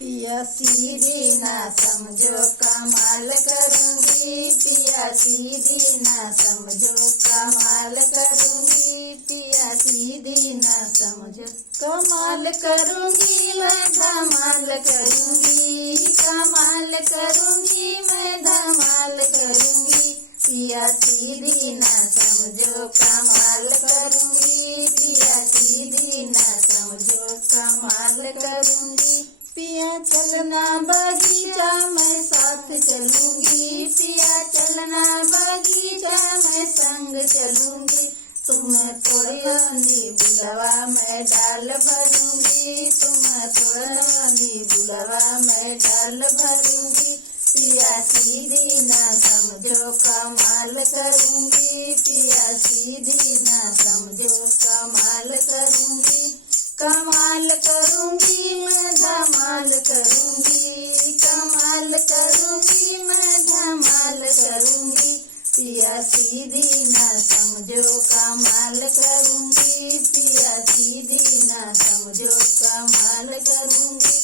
पिया सीधी ना समझो कमाल करूंगी, पिया सीधी ना समझो कमाल करूंगी, पिया सीधी ना समझो कमाल करूंगी, मैं धमाल करूंगी, कमाल करूंगी, मैं धमाल करूंगी, पिया सीधी ना समझो कमाल करूंगी, पिया सीधी ना समझो कमाल करूंगी। पिया चलना बगीचा मैं साथ चलूंगी, पिया चलना बगीचा मैं संग चलूंगी, तुम तोड़नी बुलवा मैं डाल भरूंगी, तुम तोड़नी बुलवा मैं डाल भरूंगी, पिया सीधी ना समझो कमाल करूंगी, पिया सीधी ना समझो कमाल करूंगी, कमाल करूंगी मैं धमाल करूंगी, कमाल करूंगी मैं धमाल करूंगी, पिया सीधी ना समझो कमाल करूंगी, पिया सीधी ना समझो कमाल करूंगी।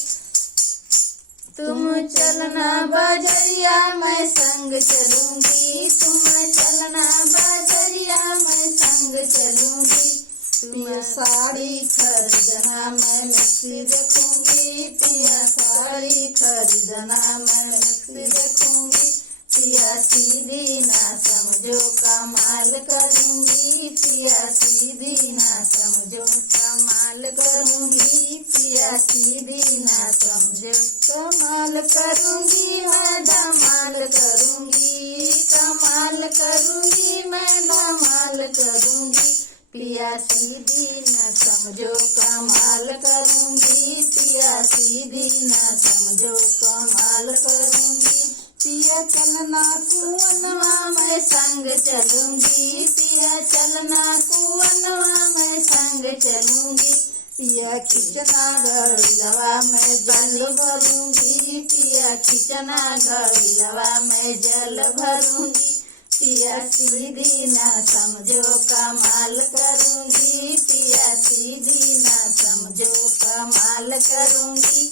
तुम चलना बजरिया मैं संग चलूंगी, तुम चलना बजरिया मैं संग चलूंगी, तुम साड़ी खरीदना मैं नक्शे देखूंगी, तुम साड़ी खरीदना मैं नक्शे देखूंगी, पिया सीधी ना समझो कमाल करूंगी, पिया सीधी ना समझो कमाल करूंगी, पिया सीधी ना समझो कमाल करूंगी, मैं धमाल करूंगी, कमाल करूंगी, मैं धमाल करूंगी, पिया सीधी न समझो कमाल करूंगी, पिया सीधी न समझो कमाल करूंगी, पिया चलना कुआनवा मैं संग चलूंगी, पिया चलना कुआनवा मैं संग चलूंगी, पिया खिचना घड़ीलवा मैं जल भरूंगी, पिया खिचना घड़ीलवा मैं जल भरूंगी, पिया सीधी ना समझो कमाल करूंगी, पिया सीधी ना समझो कमाल करूंगी,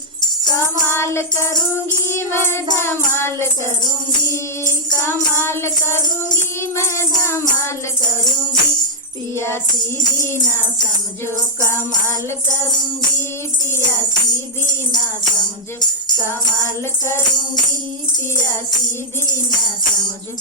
कमाल करूंगी मैं धमाल करूंगी, कमाल करूंगी मैं धमाल करूंगी, पिया सीधी ना समझो कमाल करूंगी, पिया सीधी ना समझो कमाल करूंगी, पिया सीधी ना समझो।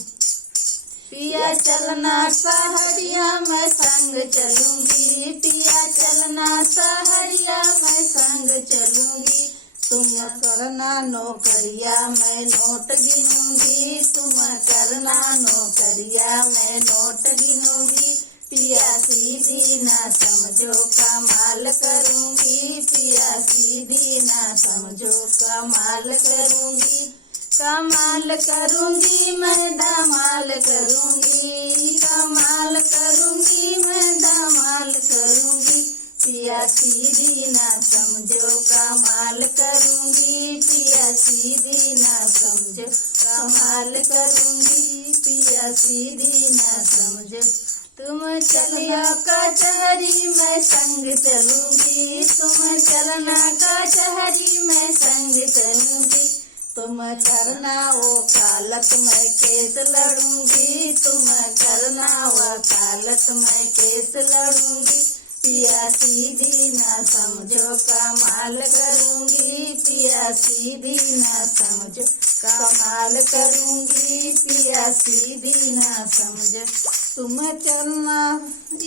पिया चलना सहरिया मैं संग चलूंगी, पिया चलना सहरिया मैं संग चलूंगी, तुम करना नौकरिया मैं नोट गिनूंगी, तुम करना नौकरिया मैं नोट गिनूंगी, पिया सीधी ना समझो कमाल करूंगी, पिया सीधी ना समझो कमाल करूंगी, कमाल करूंगी मैं धमाल करूंगी, कमाल करूंगी मैं धमाल करूंगी, पिया सीधी ना समझो कमाल करूंगी, पिया सीधी ना समझो कमाल करूंगी, पिया सीधी ना समझो। तुम चलिया कचहरी मैं संग चलूंगी, तुम चलना कचहरी मैं संग चलूंगी, तुम करना वकालत मैं केस लड़ूंगी, तुम करना वकालत मैं केस लड़ूंगी, पिया सीधी ना समझो कमाल करूंगी, पिया सीधी ना समझो कमाल करूंगी, पिया सीधी ना समझो। तुम चलना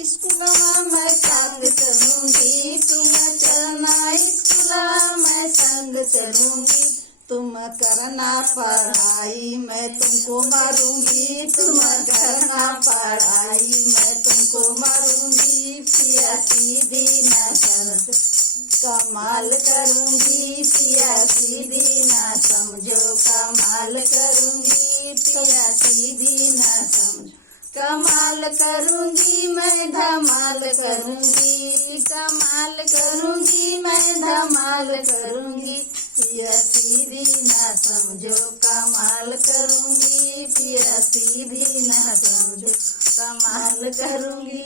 स्कूलवा मैं संग चलूंगी, तुम चलना स्कूलवा मैं संग चलूंगी, तुम करना पढ़ाई मैं तुमको मारूंगी, तुम करना पढ़ाई मैं तुमको मारूंगी, पिया सीधी ना समझो कमाल करूंगी, पिया सीधी ना समझो कमाल करूंगी, पिया सीधी ना समझो कमाल करूंगी मैं धमाल करूंगी, कमाल करूंगी मैं धमाल करूंगी, पिया सीधी ना समझो कमाल करूंगी, पिया सीधी ना समझो कमाल करूंगी।